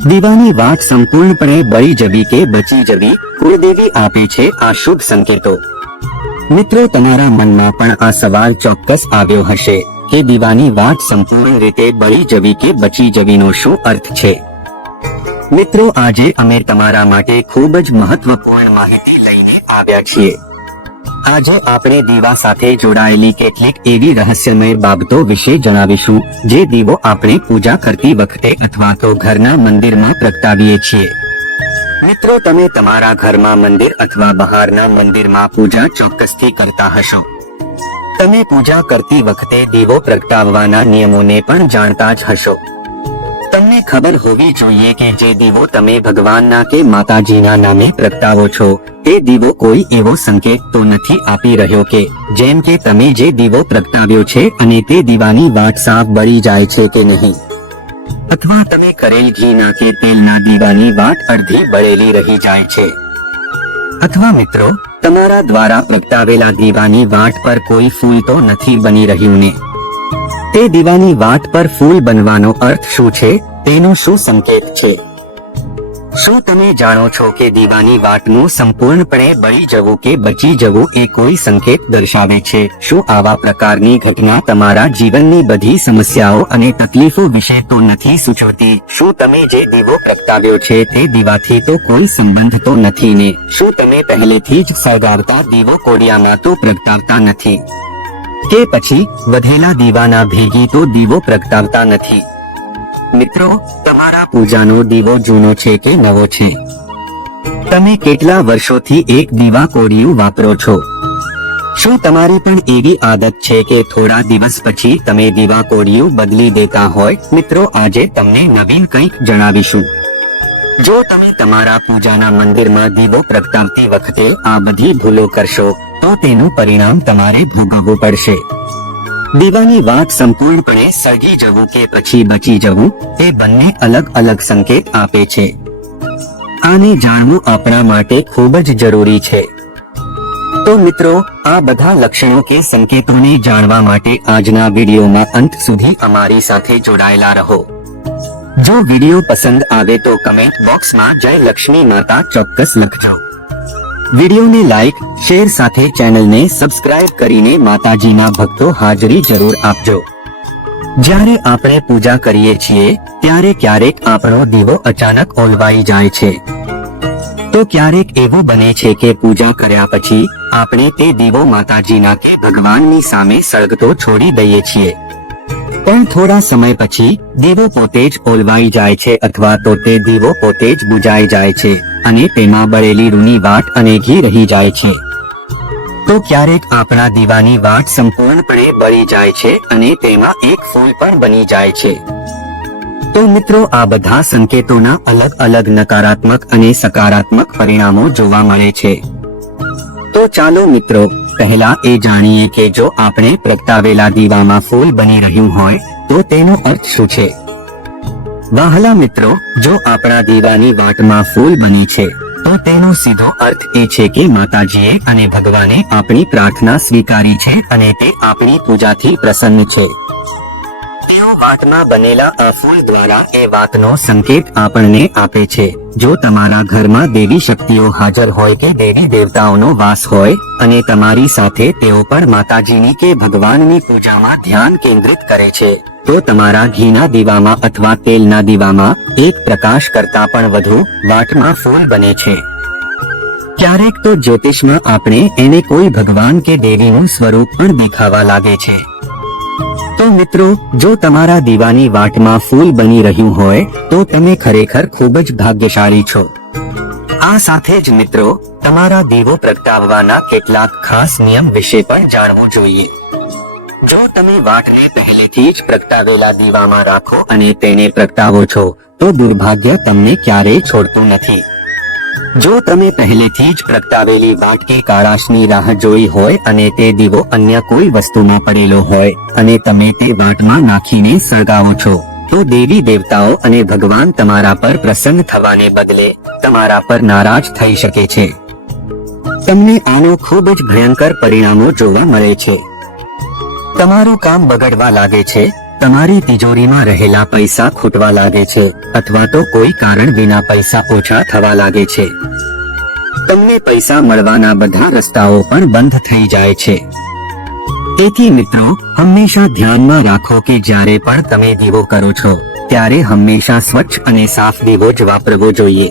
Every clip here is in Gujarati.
દીવાની વાત સંપૂર્ણપણે બળી જવી કે બચી જવી કુળદેવી આપે છે આ શુભ સંકેતો। મિત્રો, તમારા મનમાં પણ આ સવાલ ચોક્કસ આવ્યો હશે કે દીવાની વાત સંપૂર્ણ રીતે બળી જવી કે બચી જવીનો શું અર્થ છે। મિત્રો, આજે અમે તમારા માટે ખૂબ જ મહત્વપૂર્ણ માહિતી લઈને આવ્યા છીએ। આજે આપણે દીવા સાથે જોડાયેલી કેટલીક એવી રહસ્યમય બાબતો વિશે જણાવીશું જે દીવો આપણે પૂજા કરતી વખતે અથવા તો ઘરના મંદિરમાં પ્રગટાવીએ છીએ। મિત્રો, તમે તમારા ઘરમાં મંદિર અથવા બહારના મંદિરમાં પૂજા ચોક્કસથી કરતા હશો। તમે પૂજા કરતી વખતે દીવો પ્રગટાવવાના નિયમોને પણ જાણતા જ હશો। તમને ખબર હોવી જોઈએ કે જે દીવો તમે ભગવાનના કે માતાજીના નામે પ્રગટાવો છો તે દીવો કોઈ એવો સંકેત તો નથી આપી રહ્યો કે જેમ કે તમે જે દીવો પ્રગટાવ્યો છે અને તે દીવાની વાટ સાફ બળી જાય છે કે નહીં, અથવા તમે કરેલ ઘીના કે તેલના દીવાની વાટ અડધી બળેલી રહી જાય છે, અથવા મિત્રો તમારા દ્વારા પ્રગટાવેલા દીવાની વાટ પર કોઈ ફૂલ તો નથી બની રહ્યું ને। તે દીવાની વાટ પર ફૂલ બનવાનો અર્થ શું છે, તેનો શું સંકેત છે? શું તમે જાણો છો કે દીવાની વાટનું સંપૂર્ણપણે બળી જવું કે બચી જવું એ કોઈ સંકેત દર્શાવે છે? શું આવા પ્રકારની ઘટના તમારા જીવનની બધી સમસ્યાઓ અને તકલીફો વિશે તો નથી સૂચવતી? શું તમે જે દીવો પ્રગટાવ્યો છે તે દીવાથી તો કોઈ સંબંધ તો નથી ને? શું તમે પહેલેથી જ સળગાવતા દીવો કોડિયામાં તો પ્રગટાવતા નથી, કે પછી વધેલા દીવાના ભેગી તો દીવો પ્રગટાવતા નથી? મિત્રો, તમારા પૂજાનો દીવો જૂનો છે કે નવો છે? તમે કેટલા વર્ષોથી એક દીવા કોડિયું વાપરો છો? શું તમારી પણ એવી આદત છે કે થોડા દિવસ પછી તમે દીવા કોડિયું બદલી દેતા હોય? મિત્રો, આજે તમને નવીન કંઈક જણાવીશું। જો તમે તમારા પૂજાના મંદિરમાં દીવો પ્રગટાવતી વખતે આ બધી ભૂલો કરશો તો તેનું પરિણામ તમારે ભોગવવું પડશે। દીવાની વાત સંપૂર્ણપણે સળગી જવું કે પછી બચી જવું તે બંને અલગ અલગ સંકેત આપે છે। આને જાણવું આપણા માટે ખૂબ જ જરૂરી છે। તો મિત્રો, આ બધા લક્ષણો કે સંકેતોને જાણવા માટે આજના વિડીયોમાં અંત સુધી અમારી સાથે જોડાયેલા રહો। જો વિડીયો પસંદ આવે તો કમેન્ટ બોક્સમાં જય લક્ષ્મી માતા ચોક્કસ લખજો। વિડીયોને લાઈક, શેર સાથે ચેનલને સબસ્ક્રાઇબ કરીને માતાજીના ભક્તો હાજરી જરૂર આપજો। જ્યારે આપણે પૂજા કરીએ છીએ ત્યારે ક્યારેક આપણો દીવો અચાનક ઓલવાઈ જાય છે, તો ક્યારેક એવું બને છે કે પૂજા કર્યા પછી આપણે તે દીવો માતાજીના કે ભગવાનની સામે સળગતો છોડી દઈએ છીએ, પણ થોડા સમય પછી દીવો પોતે જ ઓલવાઈ જાય છે અથવા તો તે દીવો પોતે જ બુઝાઈ જાય છે અને તેમાં બળેલી રૂની વાટ અને ઘી રહી જાય છે। તો ક્યારેક આપણા દીવાની વાટ સંપૂર્ણપણે બળી જાય છે અને તેમાં એક ફૂલ પણ બની જાય છે। તો મિત્રો, આ બધા સંકેતોના અલગ અલગ નકારાત્મક અને સકારાત્મક પરિણામો જોવા મળે છે। તો ચાલો મિત્રો, પહેલા એ જાણીએ કે જો આપણે પ્રગટાવેલા દીવામાં ફૂલ બની રહ્યું હોય તો તેનો અર્થ શું છે। વહાલા મિત્રો, જો આપણા દીવાની વાટમાં ફૂલ બની છે તો તેનો સીધો અર્થ એ છે કે માતાજીએ અને ભગવાને આપણી પ્રાર્થના સ્વીકારી છે અને તે આપણી પૂજાથી પ્રસન્ન છે। તેઓ વાટમાં બનેલા આ ફૂલ દ્વારા એ વાતનો સંકેત આપણને આપે છે। જો તમારા ઘરમાં દેવી શક્તિઓ હાજર હોય કે દેવી દેવતાઓનો વાસ હોય અને તમારી સાથે તેઓ પણ માતાજીની કે ભગવાનની પૂજામાં ધ્યાન કેન્દ્રિત કરે છે, તો તમારા ઘીના દીવામાં અથવા તેલના દીવામાં એક પ્રકાશ કરતા પણ વધુ વાટમાં ફૂલ બને છે। ક્યારેક તો જ્યોતિષમાં આપણે એને કોઈ ભગવાન કે દેવીનું સ્વરૂપ પણ દેખાવા લાગે છે। તો મિત્રો, જો તમારા દીવાની વાટમાં ફૂલ બની રહ્યું હોય તો તમે ખરેખર ખૂબ જ ભાગ્યશાળી છો। આ સાથે જ મિત્રો, તમારા દીવો પ્રગટાવવાના કેટલાક ખાસ નિયમ વિશે પણ જાણવું જોઈએ। જો તમે વાટને પહેલેથી જ પ્રગટાવેલા દીવામાં રાખો અને તેને પ્રગટાવો છો તો દુર્ભાગ્ય તમને ક્યારેય છોડતું નથી। જો તમે પહેલેથી જ પ્રગટાવેલી વાટ કે કાળાશની રાહ જોઈ હોય અને તે દીવો અન્ય કોઈ વસ્તુમાં પડેલો હોય અને તમે તે વાટમાં નાખીને સળગાવો છો તો દેવી દેવતાઓ અને ભગવાન તમારા પર પ્રસન્ન થવાને બદલે તમારા પર નારાજ થઈ શકે છે। તમને આનો ખૂબ જ ભયંકર પરિણામો જોવા મળે છે। તમારું કામ બગડવા લાગે છે તમારી તિજોરીમાં રહેલા પૈસા ખૂટવા લાગે છે અથવા તો કોઈ કારણ વિના પૈસા ઓછા થવા લાગે છે. તમને પૈસા મળવાના બધા રસ્તાઓ પણ બંધ થઈ જાય છે. તેથી મિત્રો, હંમેશા ધ્યાનમાં રાખો કે જ્યારે પણ તમે દીવો કરો છો ત્યારે હંમેશા સ્વચ્છ અને સાફ દીવો જ વાપરવો જોઈએ.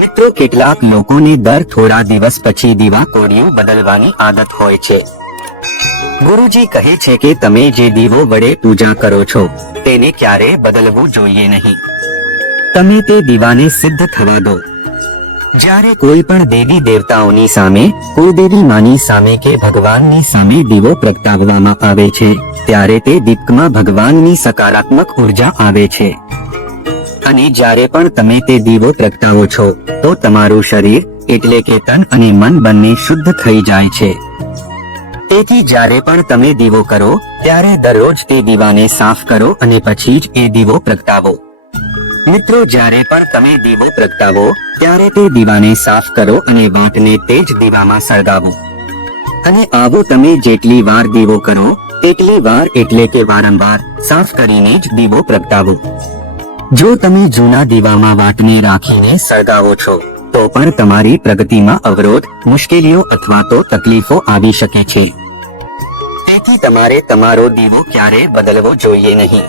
મિત્રો, કેટલાક લોકોને દર થોડા દિવસ પછી દીવા કોડિયું બદલવાની આદત હોય છે. ગુરુજી કહે છે કે તમે જે દીવો વડે પૂજા કરો છો તેને ક્યારેય બદલવું જોઈએ નહીં. તમે તે દીવાને સિદ્ધ થવા દો. જ્યારે કોઈ પણ દેવી દેવતાઓની સામે, કુળદેવી માની સામે કે ભગવાનની સામે દીવો પ્રગટાવવામાં આવે છે ત્યારે તે દીપકમાં ભગવાનની સકારાત્મક ઉર્જા આવે છે. અને જ્યારે પણ તમે તે દીવો પ્રગટાવો છો તો તમારું શરીર એટલે કે તન અને મન બંને શુદ્ધ થઈ જાય છે. તેથી જ્યારે પણ તમે દીવો કરો ત્યારે દરરોજ તે દીવાને સાફ કરો અને પછી જ એ દીવો પ્રગટાવો. મિત્રો, જ્યારે પણ તમે દીવો પ્રગટાવો ત્યારે તે દીવાને સાફ કરો અને વાતને તે જ દીવામાં સળગાવો. અને આવો તમે જેટલી વાર દીવો કરો તેટલી વાર એટલે કે વારંવાર સાફ કરીને જ દીવો પ્રગટાવો. જો તમે જૂના દીવામાં વાતને રાખીને સળગાવો છો તો પણ તમારી પ્રગતિમાં અવરોધ, મુશ્કેલીઓ અથવા તો તકલીફો આવી શકે છે. તેથી તમારે તમારો દીવો ક્યારેય બદલવો જોઈએ નહીં.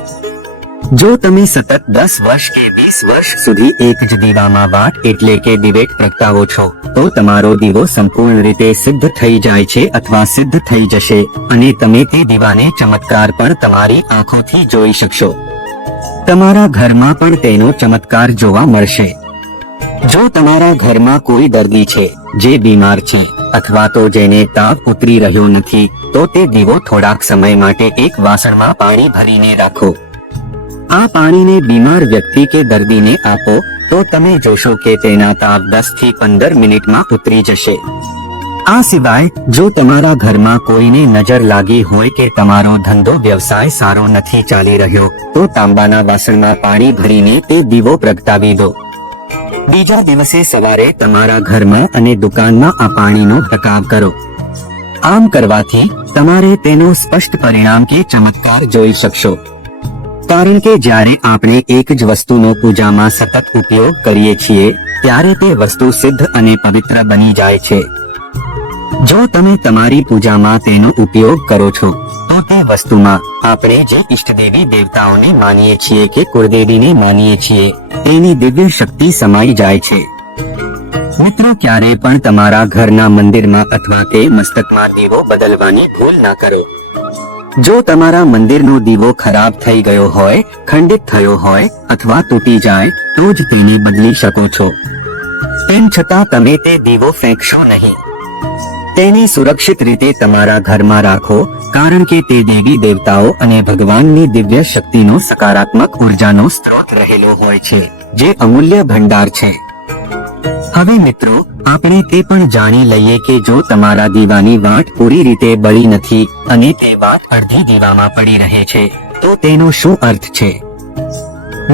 જો તમે સતત 10 વર્ષ કે 20 વર્ષ સુધી એક જ દીવામાં વાટ એટલે કે દિવેટ પ્રગટાવો છો તો તમારો દીવો સંપૂર્ણ રીતે સિદ્ધ થઈ જાય છે અથવા સિદ્ધ થઈ જશે અને તમે તે દીવાને ચમત્કાર પણ તમારી આંખોથી જોઈ શકશો. તમારા ઘરમાં પણ તેનો ચમત્કાર જોવા મળશે. જો તમારા ઘરમાં કોઈ દર્દી છે જે બીમાર છે અથવા તો જેને તાવ ઉતરી રહ્યો નથી તો તે દીવો થોડાક સમય માટે એક વાસણમાં પાણી ભરીને રાખો. આ પાણીને બીમાર વ્યક્તિ કે દર્દીને આપો તો તમે જોશો કે તેના તાવ 10 થી 15 મિનિટમાં ઉતરી જશે. આ સિવાય જો તમારા ઘરમાં કોઈને નજર લાગી હોય કે તમારો ધંધો વ્યવસાય સારો નથી ચાલી રહ્યો તો તાંબાના વાસણમાં પાણી ભરીને તે દીવો પ્રગટાવી દો. બીજા દિવસે સવારે તમારા ઘરમાં અને દુકાનમાં આ પાણીનો છંટકાવ કરો. આમ કરવાથી તમારે તેનું સ્પષ્ટ પરિણામ કે ચમત્કાર જોઈ શકશો. કારણ કે જ્યારે આપણે એક જ વસ્તુનો પૂજામાં સતત ઉપયોગ કરીએ છીએ ત્યારે તે વસ્તુ સિદ્ધ અને પવિત્ર બની જાય છે. જો તમે તમારી પૂજામાં તેનો ઉપયોગ કરો છો તો તે વસ્તુમાં આપણે જે ઈષ્ટદેવી દેવતાઓને માનીએ છીએ કે કુળદેવીને માનીએ છીએ તેની દિવ્ય શક્તિ સમાઈ જાય છે. મિત્રો, ક્યારે પણ તમારા ઘરના મંદિરમાં અથવા કે મસ્તકમાં દીવો બદલવાની ભૂલ ના કરો. જો તમારા મંદિરનો દીવો ખરાબ થઈ ગયો હોય, ખંડિત થયો હોય અથવા તૂટી જાય તો જ તેને બદલી શકો છો. તેમ છતાં તમે તે દીવો ફેંકશો નહીં. તેને સુરક્ષિત રીતે તમારા ઘરમાં રાખો કારણ કે તે દેવી દેવતાઓ અને ભગવાનની દિવ્ય શક્તિનો સકારાત્મક ઉર્જાનો સ્ત્રોત રહેલો હોય છે જે અમૂલ્ય ભંડાર છે. હવે મિત્રો, આપણે તે પણ જાણી લઈએ કે જો તમારા દીવાની વાટ પૂરી રીતે બળી નથી અને તે વાટ અડધી દીવામાં પડી રહે છે તો તેનો શું અર્થ છે?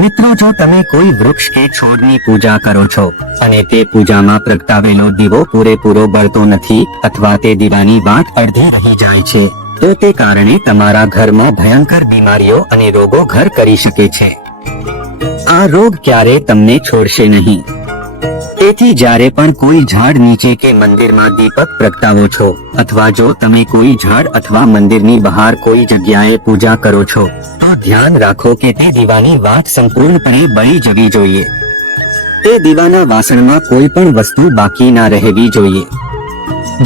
મિત્રો, જો તમે કોઈ વૃક્ષ કે છોડની પૂજા કરો છો અને તે પૂજામાં પ્રગટાવેલો દીવો પૂરેપૂરો બળતો નથી અથવા તે દીવાની વાટ અડધી રહી જાય છે તો તે કારણે તમારા ઘરમાં ભયંકર બીમારીઓ અને રોગો ઘર કરી શકે છે. આ રોગ ક્યારે તમને છોડશે નહીં. તેથી જ્યારે પણ કોઈ ઝાડ નીચે કે મંદિરમાં દીપક પ્રગટાવો છો અથવા જો તમે કોઈ ઝાડ અથવા મંદિરની બહાર કોઈ જગ્યાએ પૂજા કરો છો તો ધ્યાન રાખો કે તે દીવાની વાટ સંપૂર્ણપણે બળી જવી જોઈએ. તે દીવાના વાસણમાં કોઈ પણ વસ્તુ બાકી ના રહેવી જોઈએ.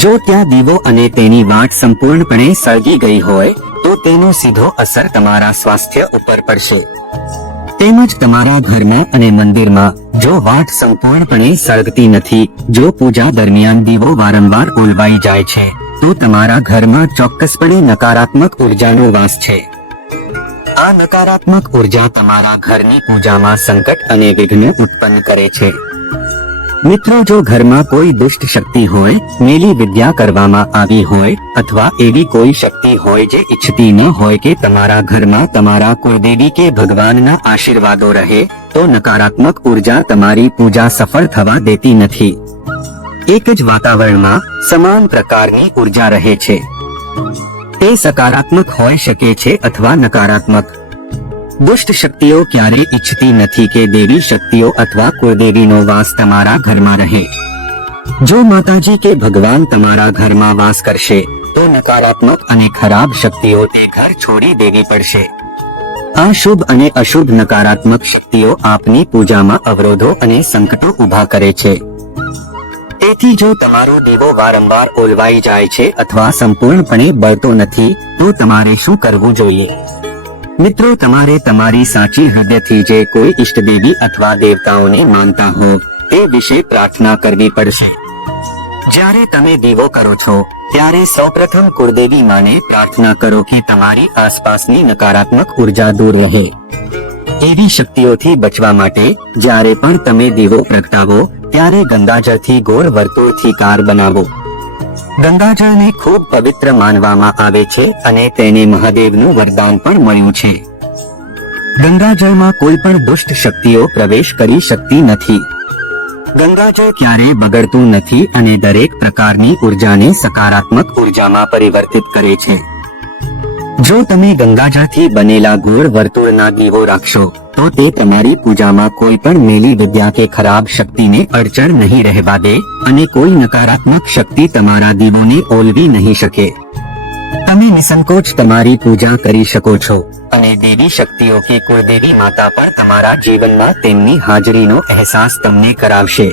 જો ત્યાં દીવો અને તેની વાટ સંપૂર્ણપણે સળગી ગઈ હોય તો તેનો સીધો અસર તમારા સ્વાસ્થ્ય ઉપર પડશે. તેમજ તમારા ઘરમાં અને મંદિરમાં જો વાટ સંપૂર્ણપણે સળગતી નથી, જો પૂજા દરમિયાન દીવો વારંવાર ઓલવાઈ જાય છે તો તમારા ઘરમાં ચોક્કસપણે નકારાત્મક ઉર્જાનો વાસ છે. આ નકારાત્મક ઉર્જા તમારા ઘરની પૂજામાં સંકટ અને વિઘ્ન ઉત્પન્ન કરે છે. મિત્રો, જો ઘરમાં કોઈ દુષ્ટ શક્તિ હોય, મેલી વિદ્યા કરવામાં આવી હોય અથવા એવી કોઈ શક્તિ હોય જે ઈચ્છતી ન હોય કે તમારા ઘરમાં તમારા કુળદેવી કે ભગવાનના આશીર્વાદો રહે તો નકારાત્મક ઉર્જા તમારી પૂજા સફળ થવા દેતી નથી. એક જ વાતાવરણમાં સમાન પ્રકારની ઉર્જા રહે છે. તે તે સકારાત્મક હોઈ શકે છે અથવા નકારાત્મક. દુષ્ટ શક્તિઓ ક્યારે ઈચ્છતી નથી કે દેવી શક્તિઓ અથવા કુળદેવીનો વાસ તમારા ઘરમાં રહે. જો માતાજી કે ભગવાન તમારા ઘરમાં વાસ કરશે તો નકારાત્મક અને ખરાબ શક્તિઓ તે ઘર છોડી દેવી પડશે. આ શુભ અને અશુભ નકારાત્મક શક્તિઓ આપની પૂજામાં અવરોધો અને સંકટો ઊભા કરે છે. તેથી જો તમારો દીવો વારંવાર ઓલવાઈ જાય છે અથવા સંપૂર્ણપણે બળતો નથી તો તમારે શું કરવું જોઈએ? મિત્રો, તમારે તમારી સાચી હૃદયથી જે કોઈ ઈષ્ટદેવી અથવા દેવતાઓને માનતા હો તે વિશે પ્રાર્થના કરવી પડશે. જ્યારે તમે દીવો કરો છો ત્યારે સૌપ્રથમ કુળદેવી માને પ્રાર્થના કરો કે તમારી આસપાસની નકારાત્મક ઉર્જા દૂર રહે. એવી શક્તિઓથી બચવા માટે જ્યારે પણ તમે દીવો પ્રગટાવો ત્યારે ગંગાજળથી ગોળ વર્તુળથી કાર બનાવો. ગંગાજળને ખૂબ પવિત્ર માનવામાં આવે છે અને તેને મહાદેવનું વરદાન પણ મળ્યું છે. ગંગાજળમાં કોઈ પણ દુષ્ટ શક્તિઓ પ્રવેશ કરી શકતી નથી. ગંગાજળ ક્યારેય બગડતું નથી અને દરેક પ્રકારની ઉર્જાને સકારાત્મક ઉર્જામાં પરિવર્તિત કરે છે. જો તમે ગંગાજળથી બનેલા ગોળ વર્તુળના દીવો રાખશો તો તે તમારી પૂજામાં કોઈ પણ મેલી વિદ્યા કે ખરાબ શક્તિને અડચણ નહીં રહેવા દે અને કોઈ નકારાત્મક શક્તિ તમારા દીવોને ઓલવી નહીં શકે. તમે નિસંકોચ તમારી પૂજા કરી શકો છો અને દેવી શક્તિઓ કે કુળદેવી માતા પર તમારા જીવનમાં તેમની હાજરીનો અહેસાસ તમને કરાવશે.